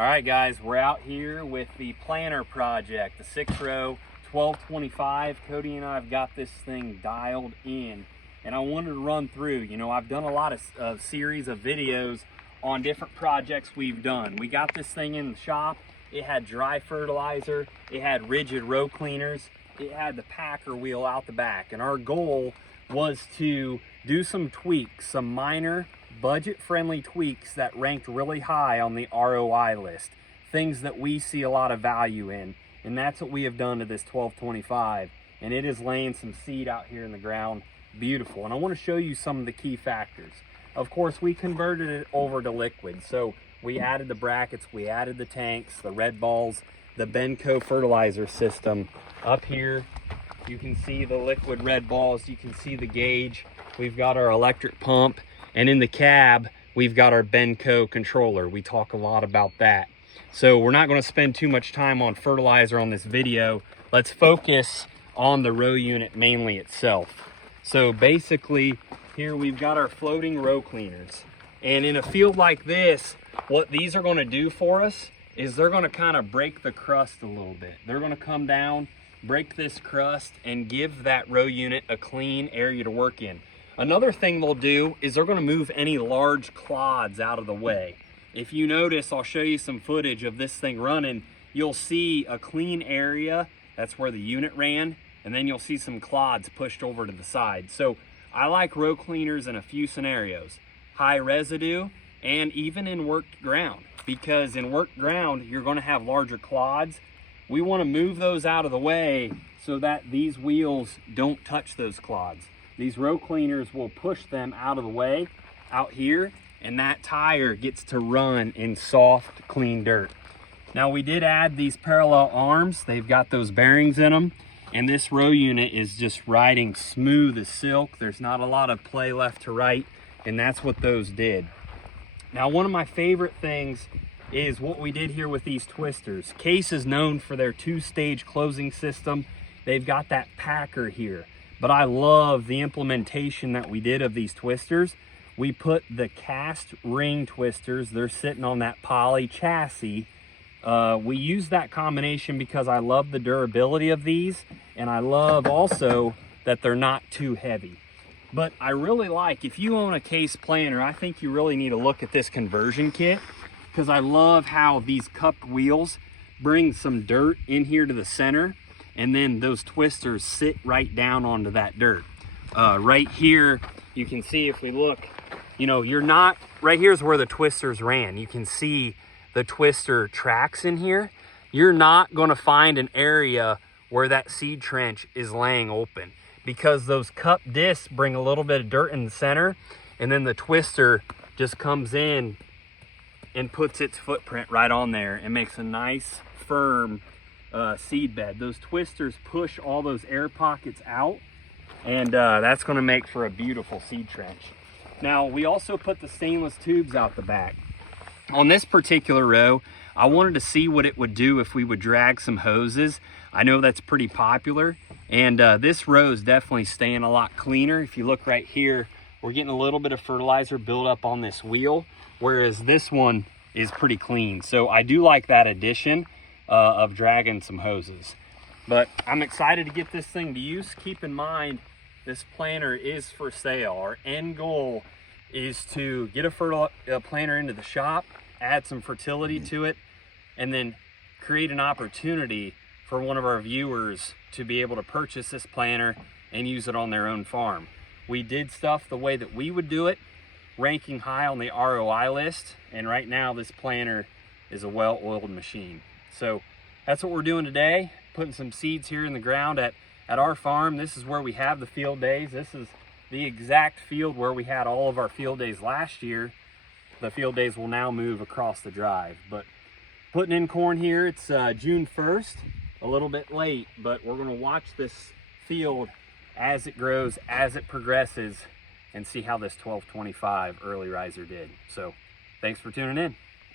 All right, guys, we're out here with the planter project, the 6-row 1225. Cody and I have got this thing dialed in, and I wanted to run through. You know, I've done a lot of series of videos on different projects we've done. We got this thing in the shop. It had dry fertilizer, it had rigid row cleaners, it had the packer wheel out the back, and our goal was to do some tweaks, some minor budget-friendly tweaks that ranked really high on the ROI list, things that we see a lot of value in, and that's what we have done to this 1225, and it is laying some seed out here in the ground. Beautiful. And I want to show you some of the key factors. Of course, we converted it over to liquid, so we added the brackets, we added the tanks, the red balls, the Benco fertilizer system. Up here you can see the liquid red balls, you can see the gauge, we've got our electric pump, and in the cab we've got our Benco controller. We talk a lot about that. So we're not going to spend too much time on fertilizer on this video. Let's focus on the row unit mainly itself. So basically here we've got our floating row cleaners, and in a field like this, what these are going to do for us is they're going to kind of break the crust a little bit. They're going to come down, break this crust, and give that row unit a clean area to work in. Another thing they'll do is they're going to move any large clods out of the way. If you notice, I'll show you some footage of this thing running. You'll see a clean area, that's where the unit ran, and then you'll see some clods pushed over to the side. So I like row cleaners in a few scenarios. High residue, and even in worked ground, because in worked ground you're going to have larger clods. We want to move those out of the way so that these wheels don't touch those clods. These row cleaners will push them out of the way out here, and that tire gets to run in soft, clean dirt. Now we did add these parallel arms. They've got those bearings in them, and this row unit is just riding smooth as silk. There's not a lot of play left to right, and that's what those did. Now, one of my favorite things is what we did here with these twisters. Case is known for their 2-stage closing system. They've got that packer here, but I love the implementation that we did of these twisters. We put the cast ring twisters. They're sitting on that poly chassis. We use that combination because I love the durability of these, and I love also that they're not too heavy. But I really like, if you own a Case planter, I think you really need to look at this conversion kit, because I love how these cupped wheels bring some dirt in here to the center, and then those twisters sit right down onto that dirt. Right here, you can see, if we look, you know, right here's where the twisters ran. You can see the twister tracks in here. You're not going to find an area where that seed trench is laying open, because those cup discs bring a little bit of dirt in the center, and then the twister just comes in and puts its footprint right on there and makes a nice firm seed bed. Those twisters push all those air pockets out, and that's going to make for a beautiful seed trench. Now we also put the stainless tubes out the back. On this particular row, I wanted to see what it would do if we would drag some hoses. I know that's pretty popular, and this row is definitely staying a lot cleaner. If you look right here, we're getting a little bit of fertilizer build up on this wheel, whereas this one is pretty clean. So I do like that addition of dragging some hoses. But I'm excited to get this thing to use. Keep in mind, this planter is for sale. Our end goal is to get a planter into the shop, add some fertility to it, and then create an opportunity for one of our viewers to be able to purchase this planter and use it on their own farm. We did stuff the way that we would do it, ranking high on the ROI list, and right now this planter is a well-oiled machine. So that's what we're doing today, putting some seeds here in the ground at our farm. This is where we have the field days. This is the exact field where we had all of our field days last year. The field days will now move across the drive. But putting in corn here, it's June 1st, a little bit late, but we're gonna watch this field as it grows, as it progresses, and see how this 1225 early riser did. So thanks for tuning in.